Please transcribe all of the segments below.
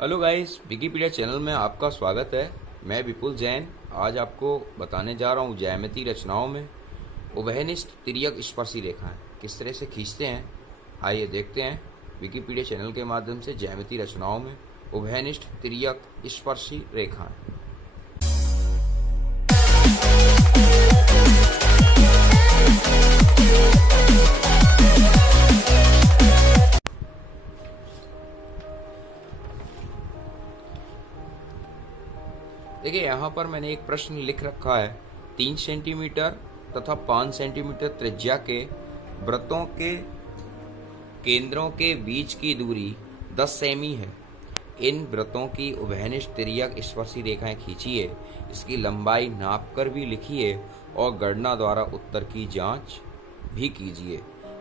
Hello guys, Wikipedia channel में आपका स्वागत है। मैं विपुल जैन आज आपको बताने जा रहा हूँ ज्यामितीय रचनाओं में उभयनिष्ठ तिर्यक स्पर्शी रेखाएं किस तरह से खींचते हैं। आइए देखते हैं विकिपीडिया चैनल के माध्यम से ज्यामितीय रचनाओं में उभयनिष्ठ तिर्यक स्पर्शी रेखाएं। देखिए, यहाँ पर मैंने एक प्रश्न लिख रखा है। 3 सेंटीमीटर तथा 5 सेंटीमीटर त्रिज्या के वृत्तों के केंद्रों के बीच की दूरी 10 सेमी है। इन वृत्तों की उभयनिष्ठ तिर्यक स्पर्शी रेखाएं खींचिए, इसकी लंबाई नापकर भी लिखिए और गणना द्वारा उत्तर की जांच भी कीजिए।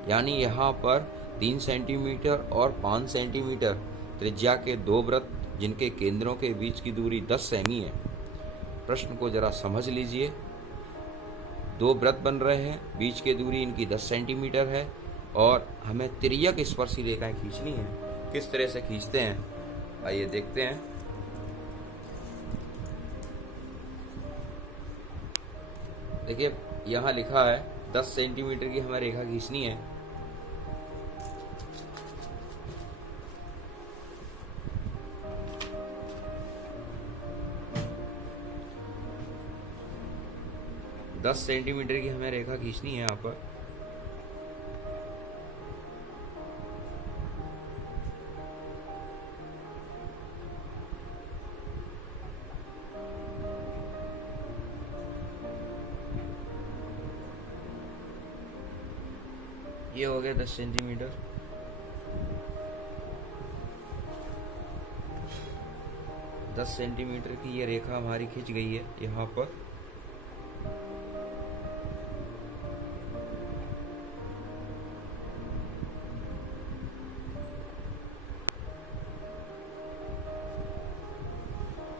यानी यहाँ पर 3 सेंटीमीटर और 5 सेंटीमीटर त्रिज्या के दो वृत्त जिनके केंद्रों के बीच की दूरी 10 सेमी है। प्रश्न को जरा समझ लीजिए। दो वृत्त बन रहे हैं, बीच की दूरी इनकी 10 सेंटीमीटर है और हमें तिर्यक स्पर्शी रेखाएं खींचनी है। किस तरह से खींचते हैं आइए देखते हैं। देखिए, यहाँ लिखा है 10 सेंटीमीटर की हमें रेखा खींचनी है। दस सेंटीमीटर की हमें रेखा खींचनी है यहाँ पर। ये हो गया 10 सेंटीमीटर। दस सेंटीमीटर की ये रेखा हमारी खिंच गई है यहाँ पर।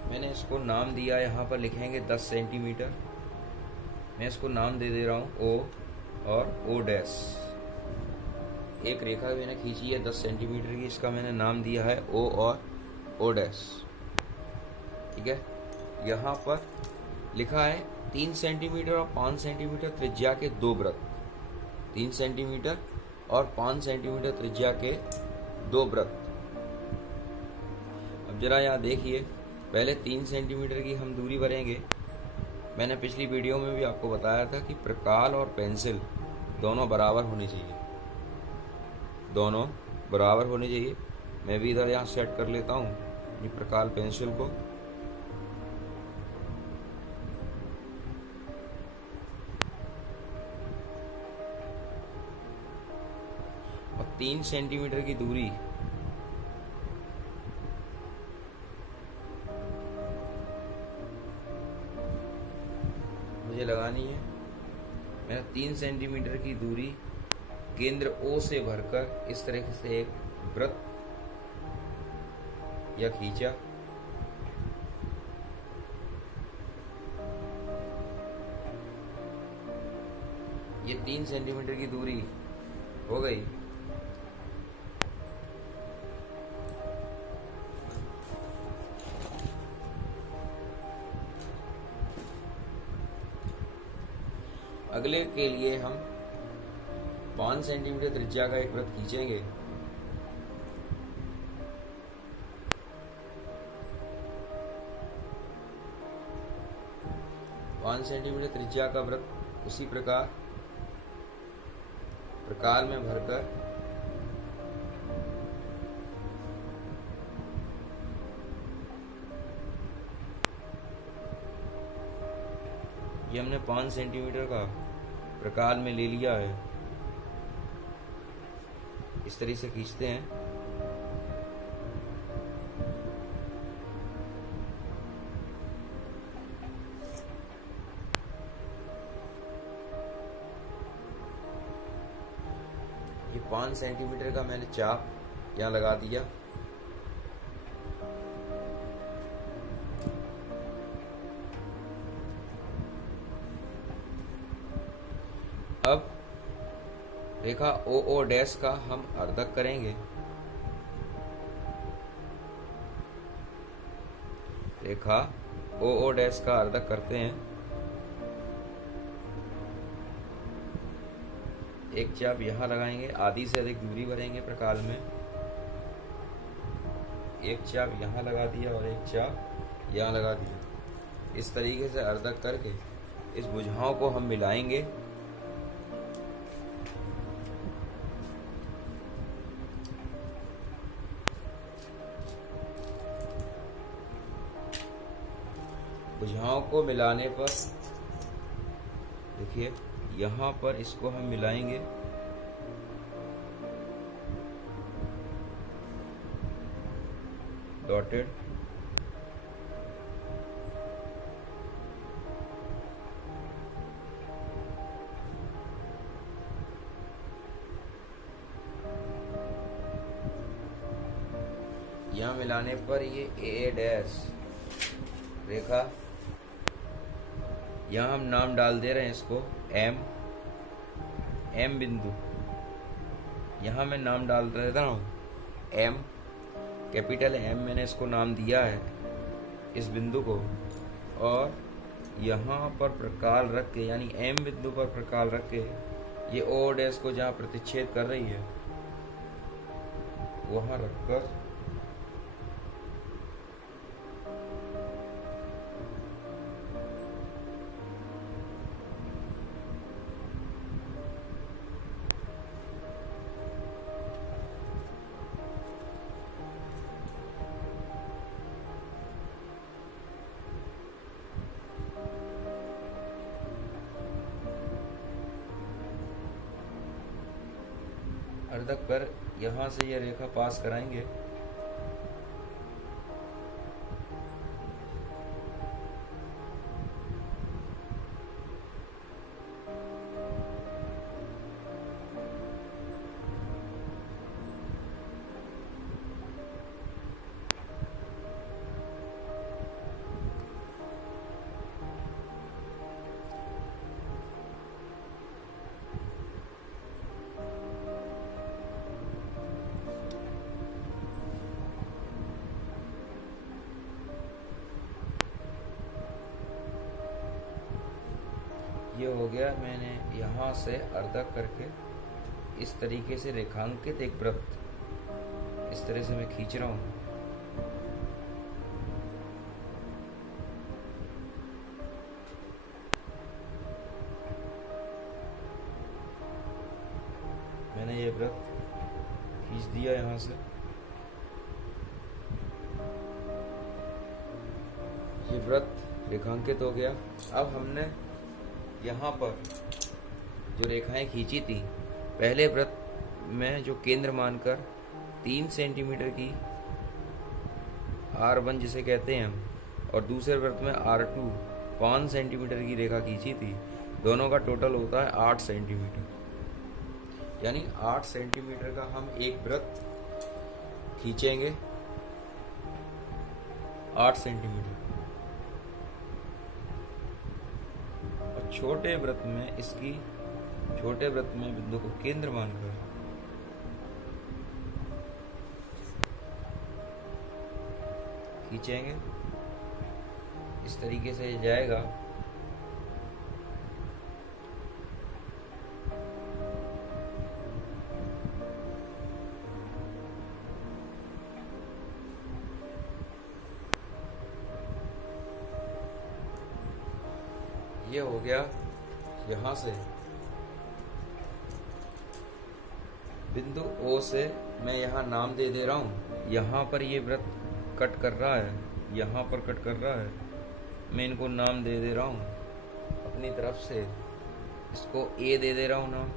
मैंने इसको नाम दिया, यहाँ पर लिखेंगे 10 सेंटीमीटर। मैं इसको नाम दे रहा हूँ O और O डैश। एक रेखा मैंने खींची है 10 सेंटीमीटर की, इसका मैंने नाम दिया है O और O डैश। ठीक है, यहाँ पर लिखा है 3 सेंटीमीटर और 5 सेंटीमीटर त्रिज्या के दो वृत्त। 3 सेंटीमीटर और 5 सेंटीमीटर त्रिज्या के दो वृत्त। अब जरा यहाँ देखिए, पहले 3 सेंटीमीटर की हम दूरी भरेंगे। मैंने पिछली वीडियो में भी आपको बताया था कि प्रकाल और पेंसिल दोनों बराबर होनी चाहिए। दोनों बराबर होनी चाहिए। मैं भी इधर यहाँ सेट कर लेता हूँ ये प्रकाल पेंसिल को। और 3 सेंटीमीटर की दूरी मुझे लगानी है। मैंने 3 सेंटीमीटर की दूरी केंद्र O से भरकर इस तरह से एक वृत्त या खींचा। ये 3 सेंटीमीटर की दूरी हो गई। अगले के लिए हम 5 सेंटीमीटर त्रिज्या का एक वृत्त खींचेंगे। पाँच सेंटीमीटर त्रिज्या का वृत्त उसी प्रकार प्रकाल में भरकर ये हमने 5 सेंटीमीटर का प्रकाल में ले लिया है। इस तरह से खींचते हैं। ये 5 सेंटीमीटर का मैंने चाप यहाँ लगा दिया। अब रेखा OO डैश का हम अर्धक करेंगे। रेखा ओ ओ डैश का अर्धक करते हैं। एक चाप यहाँ लगाएंगे, आधी से अधिक दूरी भरेंगे प्रकाल में। एक चाप यहाँ लगा दिया और एक चाप यहाँ लगा दिया। इस तरीके से अर्धक करके इस भुजाओं को हम मिलाएंगे। भुजाओं को मिलाने पर देखिए यहाँ पर इसको हम मिलाएंगे। डॉटेड यहाँ मिलाने पर ये ए डैश रेखा, यहाँ हम नाम डाल दे रहे हैं इसको एम बिंदु। यहाँ मैं नाम डाल देता हूँ एम, कैपिटल एम मैंने इसको नाम दिया है इस बिंदु को। और यहाँ पर प्रकाल रख के, यानी एम बिंदु पर प्रकाल रख के ये ओ डैश को जहाँ प्रतिच्छेद कर रही है वहाँ रखकर अर्धक पर यहाँ से ये रेखा पास कराएंगे। ये हो गया। मैंने यहाँ से अर्धक करके इस तरीके से रेखांकित एक वृत्त इस तरह से मैं खींच रहा हूँ। मैंने ये वृत्त खींच दिया यहाँ से। ये वृत्त रेखांकित हो गया। अब हमने यहाँ पर जो रेखाएं खींची थी, पहले वृत्त में जो केंद्र मानकर 3 सेंटीमीटर की R1 जिसे कहते हैं हम, और दूसरे वृत्त में R2 5 सेंटीमीटर की रेखा खींची थी, दोनों का टोटल होता है 8 सेंटीमीटर। यानी 8 सेंटीमीटर का हम एक वृत्त खींचेंगे, 8 सेंटीमीटर। छोटे वृत्त में बिंदु को केंद्र मानकर खींचेंगे। इस तरीके से ये जाएगा। ये हो गया। यहाँ से बिंदु O से मैं यहाँ नाम दे रहा हूँ। यहाँ पर ये वृत्त कट कर रहा है, यहाँ पर कट कर रहा है, मैं इनको नाम दे रहा हूँ अपनी तरफ से। इसको A दे रहा हूँ नाम,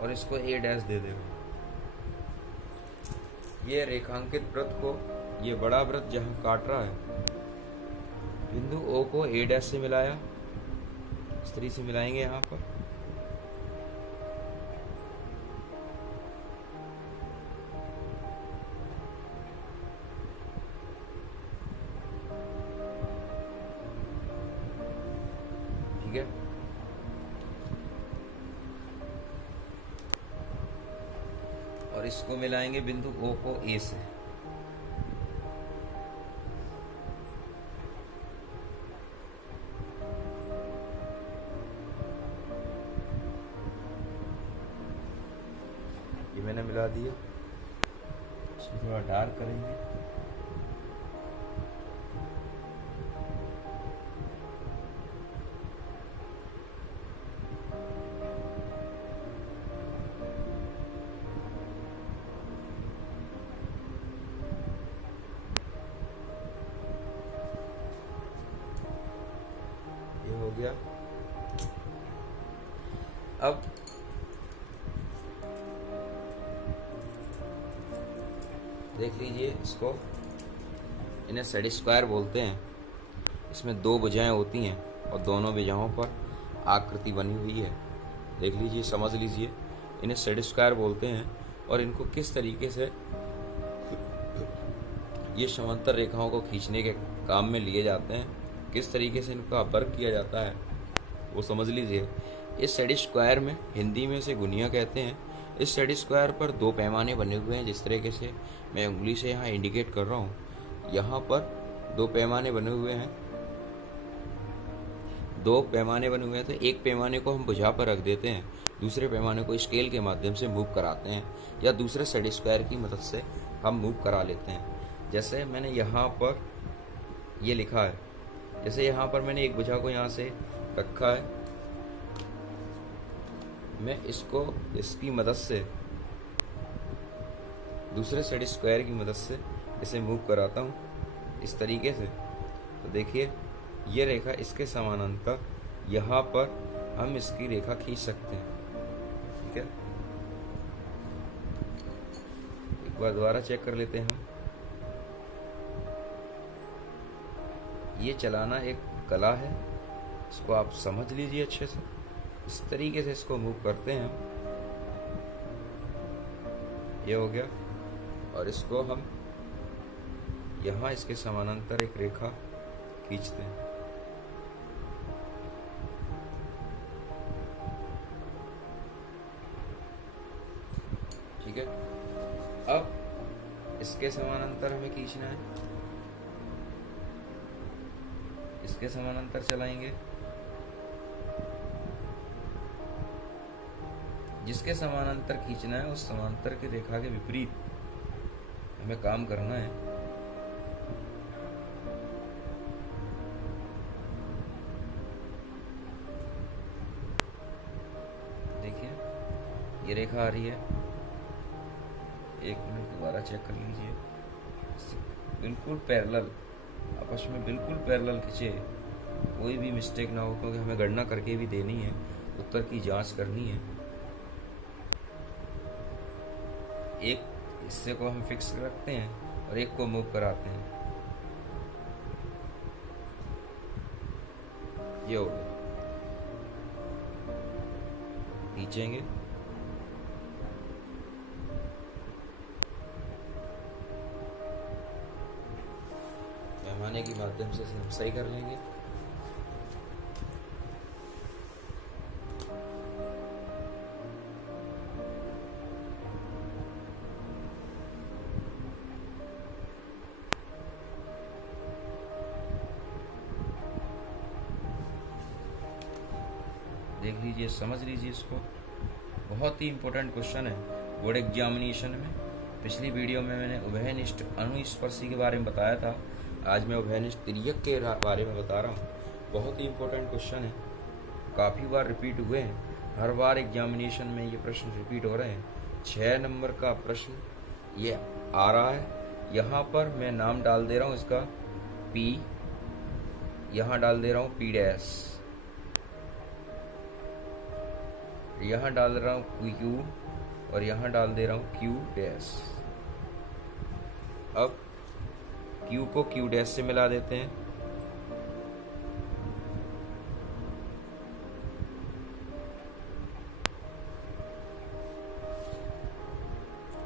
और इसको A डैश दे रहा हूँ। ये रेखांकित वृत्त को, ये बड़ा वृत्त जहाँ काट रहा है, बिंदु O को A डैश से मिलाया, इस तरीके से मिलाएंगे यहाँ पर। ठीक है। और इसको मिलाएंगे बिंदु O को A से। मिला दिया। इसको थोड़ा डार्क करेंगे। ये हो गया। अब देख लीजिए इसको, इन्हें सेट स्क्वायर बोलते हैं। इसमें दो भुजाएं होती हैं और दोनों भुजाओं पर आकृति बनी हुई है। देख लीजिए, समझ लीजिए, इन्हें सेट स्क्वायर बोलते हैं। और इनको किस तरीके से ये समांतर रेखाओं को खींचने के काम में लिए जाते हैं, किस तरीके से इनका वर्क किया जाता है, वो समझ लीजिए। इस सेट स्क्वायर में हिंदी में इसे गुनिया कहते हैं। इस सेट स्क्वायर पर दो पैमाने बने हुए हैं, जिस तरीके से मैं उंगली से यहाँ इंडिकेट कर रहा हूँ। यहाँ पर दो पैमाने बने हुए हैं, दो पैमाने बने हुए हैं। तो एक पैमाने को हम भुजा पर रख देते हैं, दूसरे पैमाने को स्केल के माध्यम से मूव कराते हैं, या दूसरे सेट स्क्वायर की मदद से हम मूव करा लेते हैं। जैसे मैंने यहाँ पर ये लिखा है, जैसे यहाँ पर मैंने एक भुजा को यहाँ से रखा है, मैं इसको इसकी मदद से, दूसरे सेट स्क्वायर की मदद से इसे मूव कराता हूँ इस तरीके से। तो देखिए, ये रेखा इसके समानांतर यहाँ पर हम इसकी रेखा खींच सकते हैं। ठीक है, एक बार दोबारा चेक कर लेते हैं हम। ये चलाना एक कला है, इसको आप समझ लीजिए अच्छे से। इस तरीके से इसको मूव करते हैं हम। ये हो गया। और इसको हम यहाँ इसके समानांतर एक रेखा खींचते हैं। ठीक है, अब इसके समानांतर हमें खींचना है, इसके समानांतर चलाएंगे। जिसके समानांतर खींचना है उस समांतर की रेखा के विपरीत हमें काम करना है। देखिए, ये रेखा आ रही है। एक मिनट दोबारा चेक कर लीजिए। बिल्कुल पैरेलल, आपस में बिल्कुल पैरेलल खींचे, कोई भी मिस्टेक ना हो, क्योंकि हमें गणना करके भी देनी है, उत्तर की जांच करनी है। एक हिस्से को हम फिक्स रखते हैं और एक को मूव कराते हैं। ये हो गया। खींचेंगे, पैमाने के माध्यम से हम सही कर लेंगे। देख लीजिए, समझ लीजिए इसको। बहुत ही इम्पोर्टेंट क्वेश्चन है बोर्ड एग्जामिनेशन में। पिछली वीडियो में मैंने उभयनिष्ठ अनुस्पर्शी के बारे में बताया था, आज मैं उभयनिष्ठ तिर्यक के बारे में बता रहा हूँ। बहुत ही इम्पोर्टेंट क्वेश्चन है, काफ़ी बार रिपीट हुए हैं, हर बार एग्जामिनेशन में ये प्रश्न रिपीट हो रहे हैं। 6 नंबर का प्रश्न ये आ रहा है। यहाँ पर मैं नाम डाल दे रहा हूँ इसका P, यहाँ डाल दे रहा हूँ P डैश, यहाँ डाल रहा हूँ Q और यहाँ डाल दे रहा हूँ Q डैश। अब Q को Q डैश से मिला देते हैं।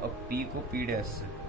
अब P को P डैश से।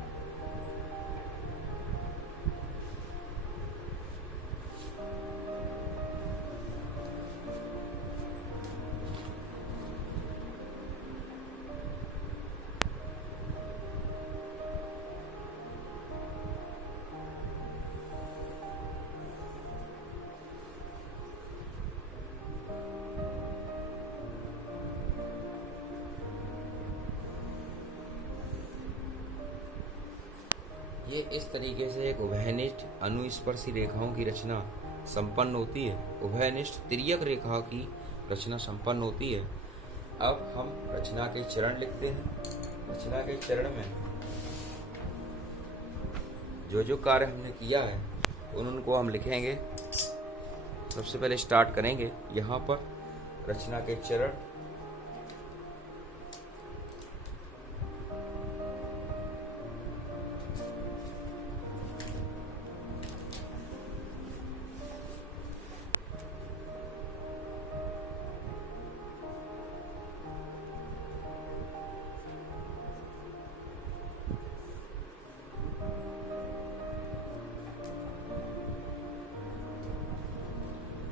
ये इस तरीके से एक उभयनिष्ठ अनुस्पर्शी रेखाओं की रचना संपन्न होती है। उभयनिष्ठ तिर्यक रेखा की रचना संपन्न होती है। अब हम रचना के चरण लिखते हैं। रचना के चरण में जो जो कार्य हमने किया है उनको हम लिखेंगे। सबसे पहले स्टार्ट करेंगे यहाँ पर रचना के चरण।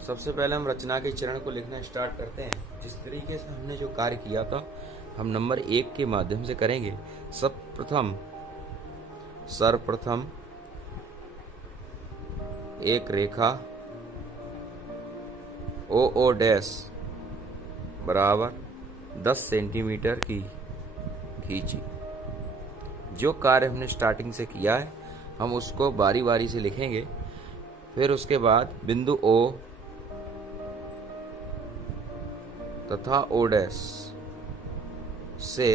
सबसे पहले हम रचना के चरण को लिखना स्टार्ट करते हैं। जिस तरीके से हमने जो कार्य किया था हम नंबर 1 के माध्यम से करेंगे। सर्वप्रथम एक रेखा ओ डैश बराबर 10 सेंटीमीटर की खींची। जो कार्य हमने स्टार्टिंग से किया है हम उसको बारी बारी से लिखेंगे। फिर उसके बाद बिंदु O तथा O डैश से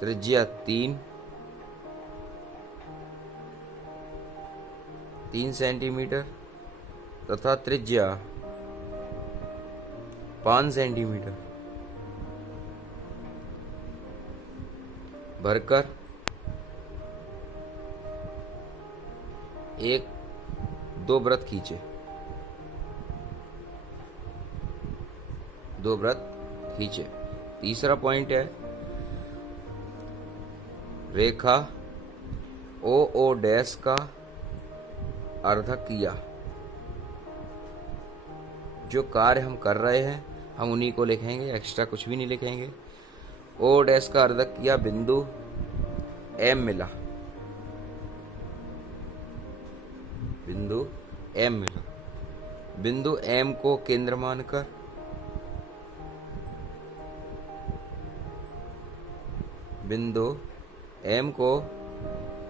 त्रिज्या 3 सेंटीमीटर तथा त्रिज्या 5 सेंटीमीटर भरकर दो वृत्त खींचे। तीसरा पॉइंट है रेखा ओ डैश का अर्धक किया। जो कार्य हम कर रहे हैं हम उन्हीं को लिखेंगे, एक्स्ट्रा कुछ भी नहीं लिखेंगे। ओ डैश का अर्धक किया, बिंदु M मिला। बिंदु M को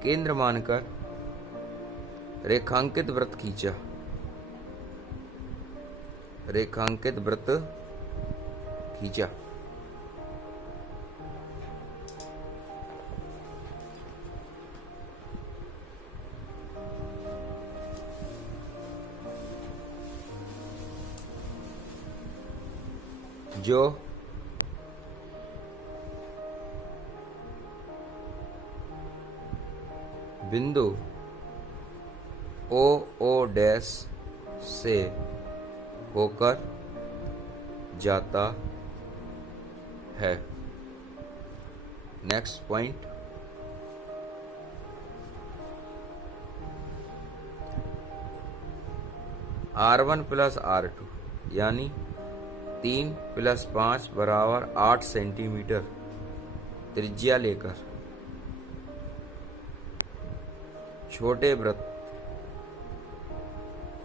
केंद्र मानकर रेखांकित वृत्त खींचा। जो बिंदु ओ डैश से होकर जाता है। Next point, R1 plus R2 यानी 3 + 5 = 8 सेंटीमीटर त्रिज्या लेकर छोटे वृत्त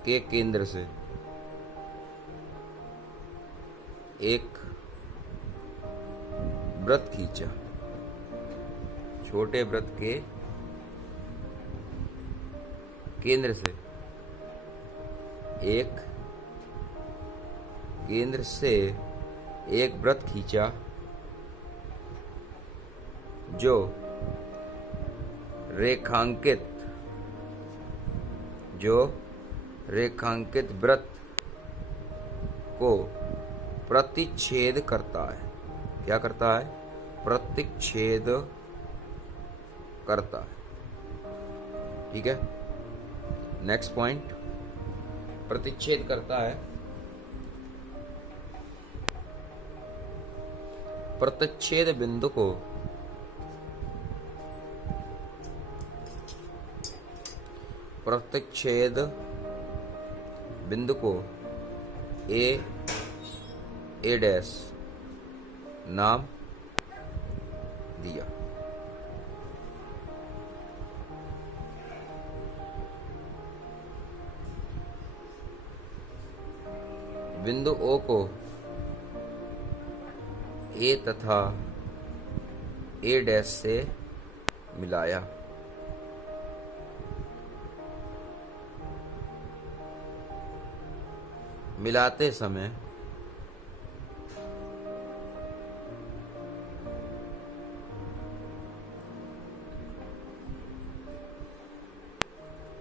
के केंद्र से एक वृत्त खींचा। छोटे वृत्त के केंद्र से एक वृत्त खींचा जो रेखांकित वृत्त को प्रतिच्छेद करता है। क्या करता है? प्रतिच्छेद करता है। ठीक है, नेक्स्ट पॉइंट, प्रतिच्छेद करता है। प्रतिच्छेद बिंदु को ए डैश नाम दिया। बिंदु O को A तथा A डैश से मिलाया। मिलाते समय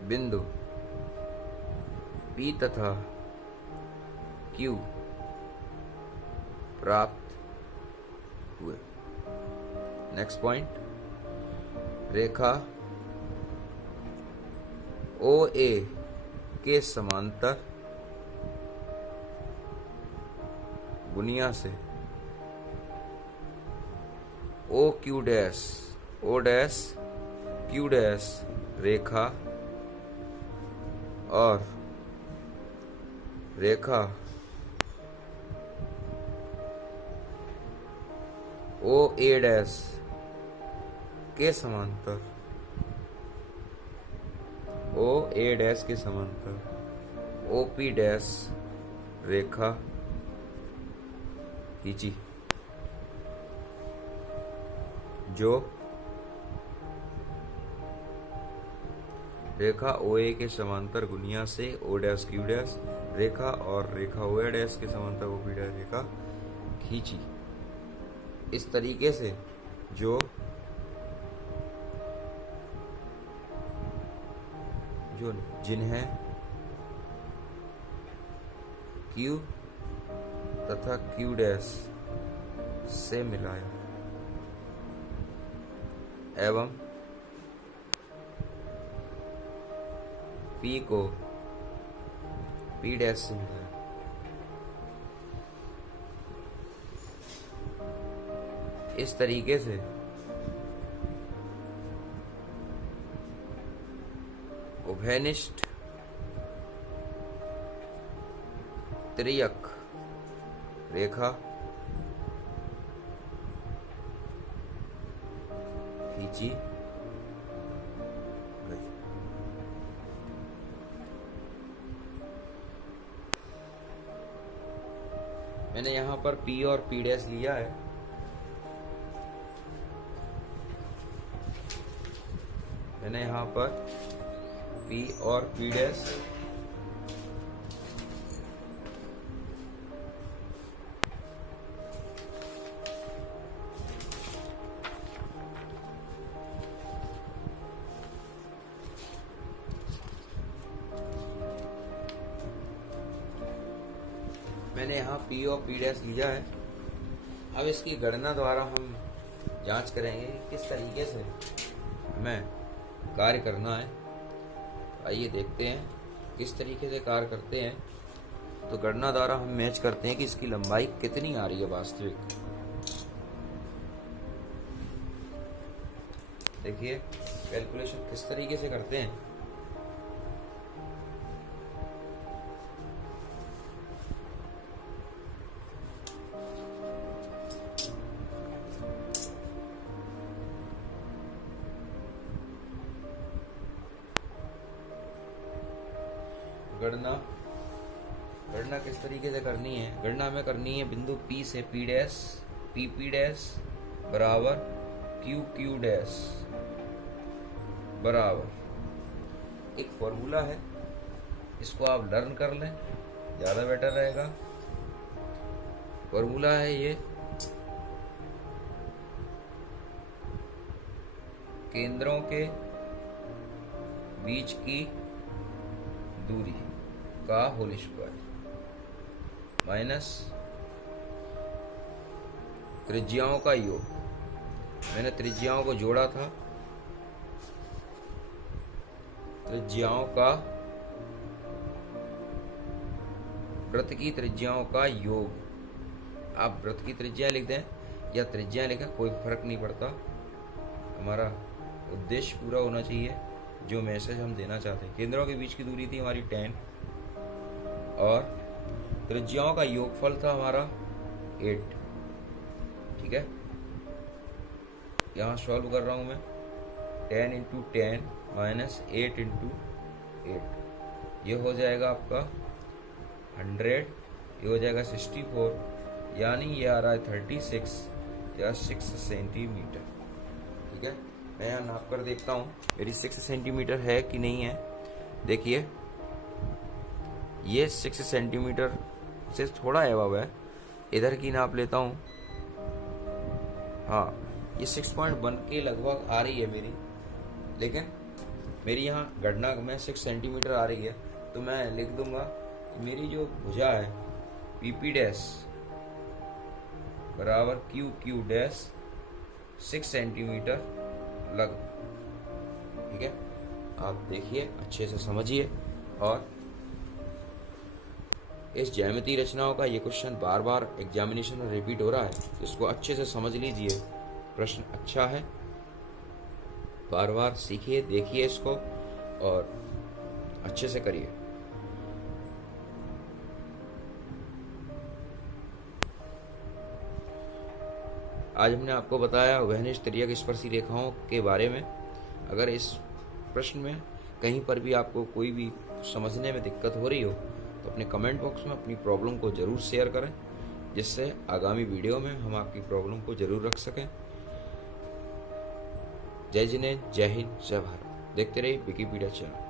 बिंदु P तथा Q प्राप्त हुए। नेक्स्ट पॉइंट, रेखा OA के समांतर बुनिया से OQ dash O dash Q dash रेखा और रेखा OA डैश के समांतर OA डैश के समांतर OP डैश रेखा खींची, जो रेखा OA के समांतर गुनिया से O डैश Q डैश रेखा और रेखा OA डैश के समांतर OP डैश रेखा खींची। इस तरीके से जो जिन्हें Q तथा Q डैश से मिलाया एवं P को P डैश से मिलाया। इस तरीके से उभयनिष्ठ त्रियक रेखा खींची गई। मैंने यहां पर P और P डैश लिया है। मैंने यहां पर P और P डैश P और P डैश लिया है। अब इसकी गणना द्वारा हम जांच करेंगे किस तरीके से हमें कार्य करना है। आइए देखते हैं किस तरीके से कार्य करते हैं। तो गणना द्वारा हम मैच करते हैं कि इसकी लंबाई कितनी आ रही है वास्तविक। देखिए कैलकुलेशन किस तरीके से करते हैं। गणना किस तरीके से करनी है। गणना हमें करनी है बिंदु P से P डैश P डैश बराबर Q डैश बराबर एक फॉर्मूला है, इसको आप लर्न कर लें, ज़्यादा बेटर रहेगा। फॉर्मूला है ये, केंद्रों के बीच की दूरी का होल स्क्वायर माइनस त्रिज्याओं का योग। मैंने त्रिज्याओं को जोड़ा था, त्रिज्याओं का वृत्त की त्रिज्याओं का योग। आप वृत्त की त्रिज्या लिख दें या त्रिज्या लिखें, कोई फर्क नहीं पड़ता। हमारा उद्देश्य पूरा होना चाहिए, जो मैसेज हम देना चाहते हैं। केंद्रों के बीच की दूरी थी हमारी 10 और त्रिज्याओं का योगफल था हमारा 8। ठीक है, यहाँ सॉल्व कर रहा हूँ मैं। 10 इंटू 10 माइनस 8 इंटू 8, ये हो जाएगा आपका 100, ये हो जाएगा 64, यानी ये आ रहा है 36 या 6 सेंटीमीटर। ठीक है, मैं यहाँ नाप कर देखता हूँ मेरी 6 सेंटीमीटर है कि नहीं है। देखिए ये 6 सेंटीमीटर से थोड़ा एबव है। इधर की नाप लेता हूँ, हाँ ये 6.1 के लगभग आ रही है मेरी, लेकिन मेरी यहाँ गणना में 6 सेंटीमीटर आ रही है। तो मैं लिख दूंगा कि मेरी जो भुजा है PP डैश बराबर QQ डैश 6 सेंटीमीटर लग। ठीक है, आप देखिए अच्छे से समझिए। और इस ज्यामिति रचनाओं का ये क्वेश्चन बार बार एग्जामिनेशन में रिपीट हो रहा है, इसको अच्छे से समझ लीजिए। प्रश्न अच्छा है, बार बार सीखिए, देखिए इसको और अच्छे से करिए। आज हमने आपको बताया वहनिज तिर्यक स्पर्शी रेखाओं के बारे में। अगर इस प्रश्न में कहीं पर भी आपको कोई भी समझने में दिक्कत हो रही हो तो अपने कमेंट बॉक्स में अपनी प्रॉब्लम को ज़रूर शेयर करें, जिससे आगामी वीडियो में हम आपकी प्रॉब्लम को ज़रूर रख सकें। जय जिनेंद्र, जय हिंद, जय भारत। देखते रहिए विकिपीडिया चैनल।